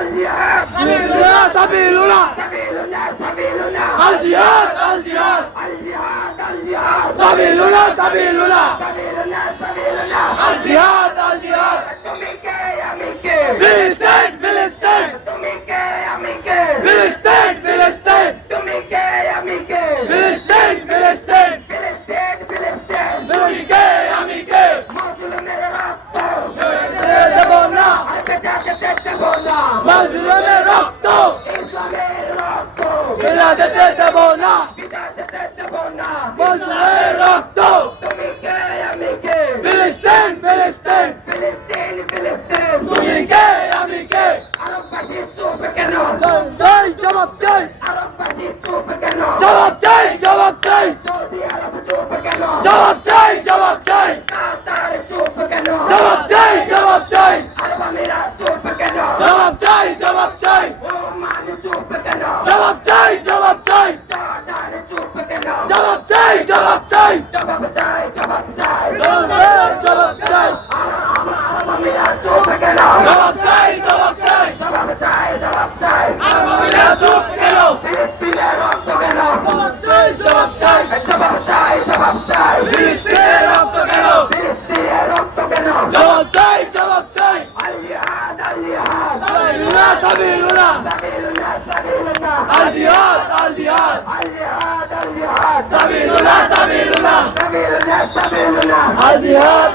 الجهاد سبيلنا سبيلنا سبيلنا سبيلنا الجهاد الجهاد الجهاد الجهاد سبيلنا سبيلنا বেঁচে যেতে দেব না। মাজলুমের রক্ত। ইসলামের রক্ত। ফেলা যেতে দেব না। বেঁচে যেতে দেব না। মাজলুমের রক্ত। তুমি কে? আমি কে? ফিলিস্তিন ফিলিস্তিন। ফিলিস্তিন ফিলিস্তিন। তুমি কে? আমি কে? আরববাসী চুপ কেন? চাই জবাব চাই। আরববাসী চুপ কেন? জবাব চাই জবাব চাই। সৌদি আরব চুপ কেন? জবাব চাই জবাব চাই। কাতার চুপ কেন? জবাব চাই আরব আমিরাত চুপ কেন জবাব চাই, জবাব চাই। ওমান চুপ কেন জবাব চাই জবাব চাই। জর্ডান চুপ কেন জবাব চাই জবাব চাই। জবাব চাই জবাব চাই। জবাব চাই চাই আরব আমিরাত চুপ কেন জবাব চাই জবাব চাই জবাব চাই জবাব চাই চুপ কেন ফিলিস্তিনের রক্ত কেন জবাব চাই জবাব চাই। জবাব চাই জবাব চাই ফিলিস্তিনের রক্ত কেন ফিলিস্তিনের রক্ত কেন জবাব চাই জবাব চাই আল জিহাদ আল জিহাদ সাবিলুনা সাবিলুনা সাবিলুনা সাবিলুনা আল জিহাদ আল জিহাদ আল জিহাদ আল জিহাদ সাবিলুনা সাবিলুনা সাবিলুনা সাবিলুনা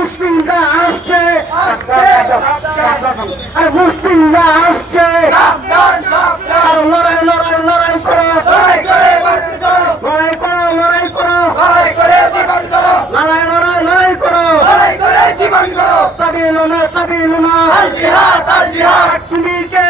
মুসলিমরা আসছে। আর মুসলিমরা আসছে। আর লড়াই লড়াই লড়াই করো। লড়াই করো লড়াই করো। লড়াই লড়াই লড়াই করো। সাবিলুনা সাবিলুনা তুমি কে?